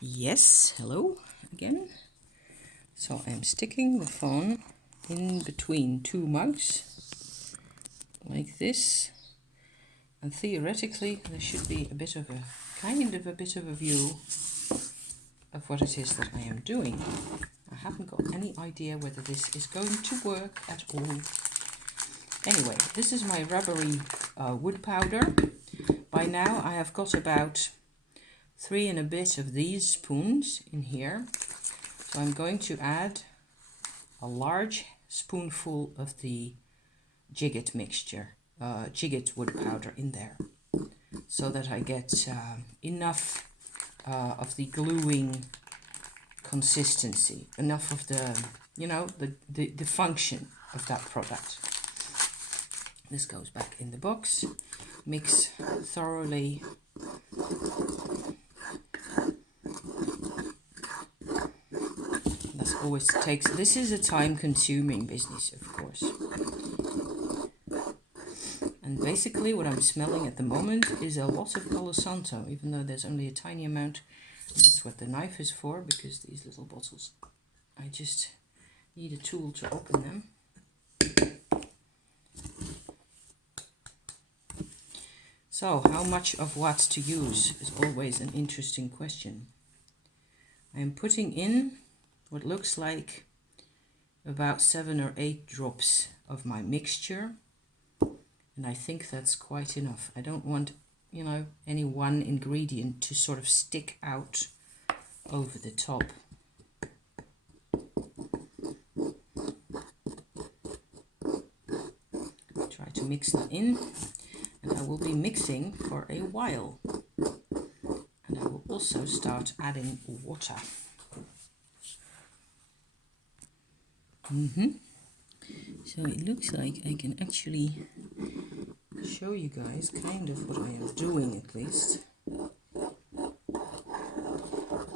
Yes, hello again. So I'm sticking the phone in between two mugs like this, and theoretically there should be a bit of a view of what it is that I am doing. I haven't got any idea whether this is going to work at all. Anyway, this is my rubbery wood powder. By now I have got about 3 and a bit of these spoons in here. So I'm going to add a large spoonful of the jigget mixture, jigget wood powder in there, so that I get enough of the gluing consistency, enough of the, the function of that product. This goes back in the box, mix thoroughly. Always takes, this is a time-consuming business, of course. And basically what I'm smelling at the moment is a lot of Palo Santo, even though there's only a tiny amount. That's what the knife is for, because these little bottles, I just need a tool to open them. So how much of what to use is always an interesting question. I am putting in what looks like about 7 or 8 drops of my mixture, and I think that's quite enough. I don't want, any one ingredient to sort of stick out over the top. Try to mix that in, and I will be mixing for a while, and I will also start adding water. So it looks like I can actually show you guys kind of what I am doing, at least.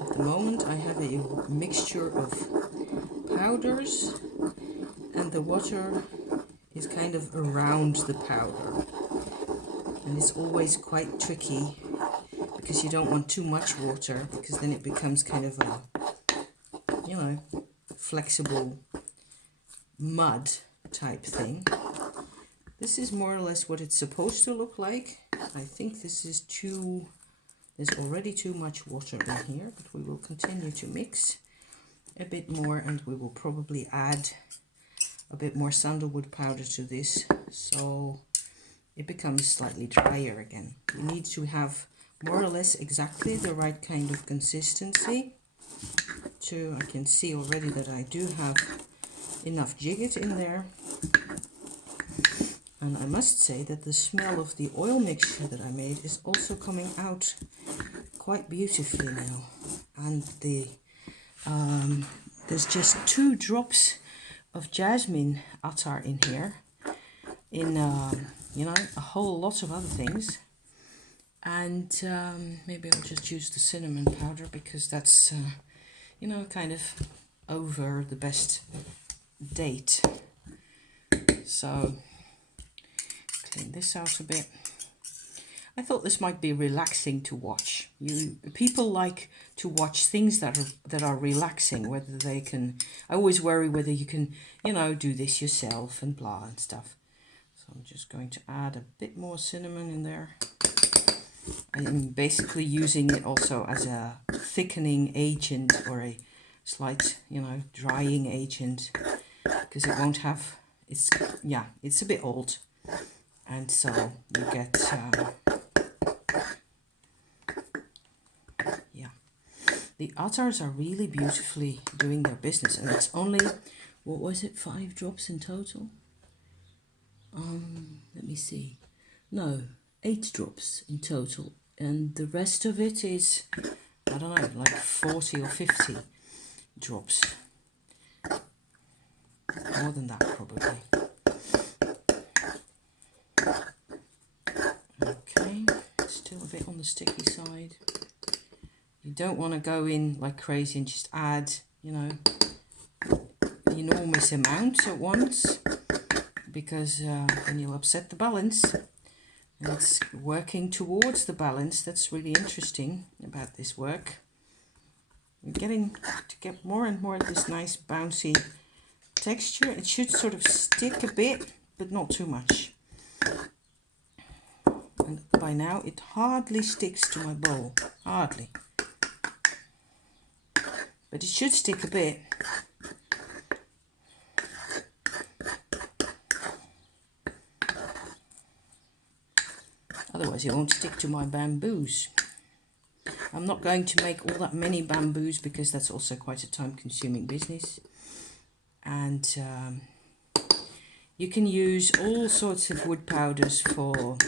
At the moment I have a mixture of powders, and the water is kind of around the powder. And it's always quite tricky because you don't want too much water, because then it becomes kind of a, flexible mud type thing. This is more or less what it's supposed to look like. I think this is there's already too much water in here, but we will continue to mix a bit more, and we will probably add a bit more sandalwood powder to this, so it becomes slightly drier again. You need to have more or less exactly the right kind of consistency. I can see already that I do have enough jigget in there, and I must say that the smell of the oil mixture that I made is also coming out quite beautifully now. And there's just 2 drops of jasmine attar in here, in a whole lot of other things. And maybe I'll just use the cinnamon powder, because that's kind of over the best date. So clean this out a bit. I thought this might be relaxing to watch. People like to watch things that are relaxing, whether they can. I always worry whether you can, do this yourself and blah and stuff. So I'm just going to add a bit more cinnamon in there. I'm basically using it also as a thickening agent, or a slight, drying agent, because it won't have, it's a bit old, and so you get, the attars are really beautifully doing their business, and it's only, what was it, 5 drops in total? Let me see. No, 8 drops in total, and the rest of it is, I don't know, like 40 or 50 drops. More than that, probably. Okay, still a bit on the sticky side. You don't want to go in like crazy and just add, an enormous amount at once, because then you'll upset the balance. And it's working towards the balance. That's really interesting about this work. I'm getting to get more and more this nice bouncy texture. It should sort of stick a bit, but not too much. And by now it hardly sticks to my bowl, hardly. But it should stick a bit. Otherwise it won't stick to my bamboos. I'm not going to make all that many bamboos because that's also quite a time-consuming business. And you can use all sorts of wood powders for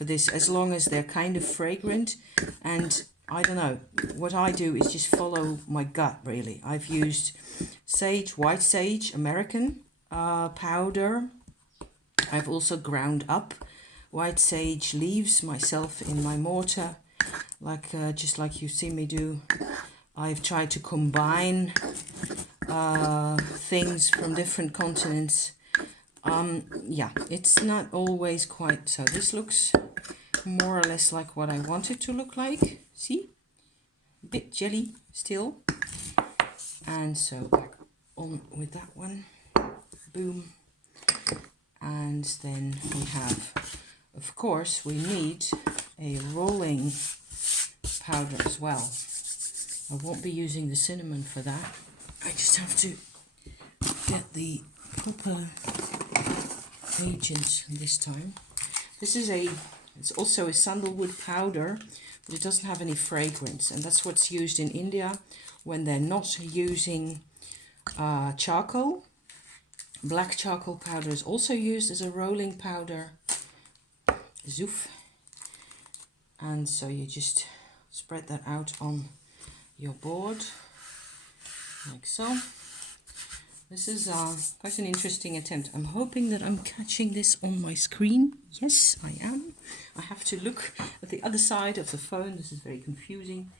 this, as long as they're kind of fragrant. And I don't know, what I do is just follow my gut, really. I've used sage, white sage, American powder. I've also ground up white sage leaves myself in my mortar, like just like you see me do. I've tried to combine things from different continents. Yeah, it's not always quite so. This looks more or less like what I want it to look like. See? A bit jelly still. And so back on with that one. Boom. And then we have, of course, we need a rolling powder as well. I won't be using the cinnamon for that. I just have to get the proper agent this time. This is it's also a sandalwood powder, but it doesn't have any fragrance, and that's what's used in India when they're not using charcoal. Black charcoal powder is also used as a rolling powder. Zoof. And so you just spread that out on your board, like so. This is quite an interesting attempt. I'm hoping that I'm catching this on my screen. Yes, I am. I have to look at the other side of the phone. This is very confusing.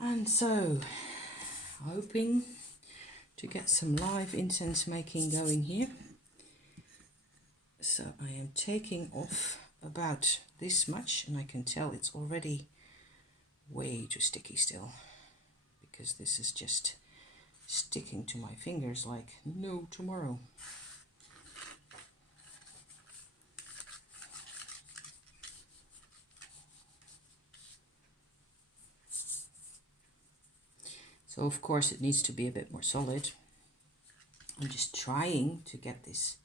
And so, hoping to get some live incense making going here. So I am taking off about this much, and I can tell it's already way too sticky still, because this is just sticking to my fingers like no tomorrow. So of course it needs to be a bit more solid. I'm just trying to get this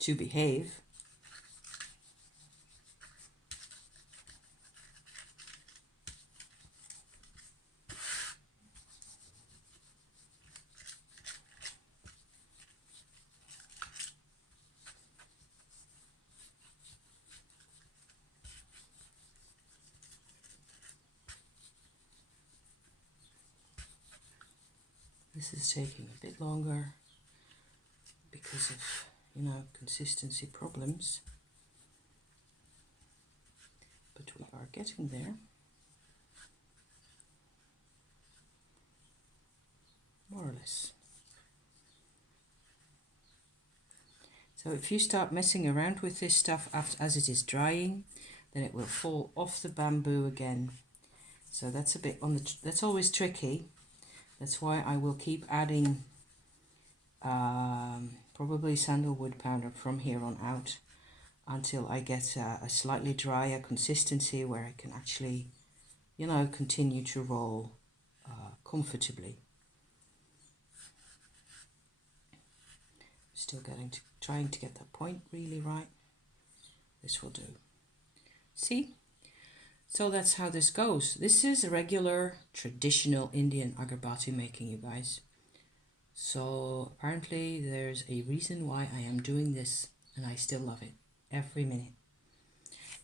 to behave. This is taking a bit longer because of, you know, consistency problems, but we are getting there. More or less. So if you start messing around with this stuff as it is drying, then it will fall off the bamboo again. So that's a bit on the, that's always tricky. That's why I will keep adding probably sandalwood powder from here on out until I get a slightly drier consistency where I can actually, you know, continue to roll comfortably. Still trying to get that point really right. This will do. See? So that's how this goes. This is a regular traditional Indian agarbatti making, you guys. So apparently there's a reason why I am doing this, and I still love it every minute.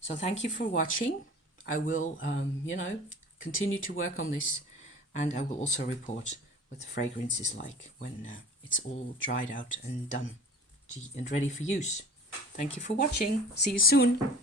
So thank you for watching. I will, you know, continue to work on this, and I will also report what the fragrance is like when it's all dried out and done and ready for use. Thank you for watching. See you soon.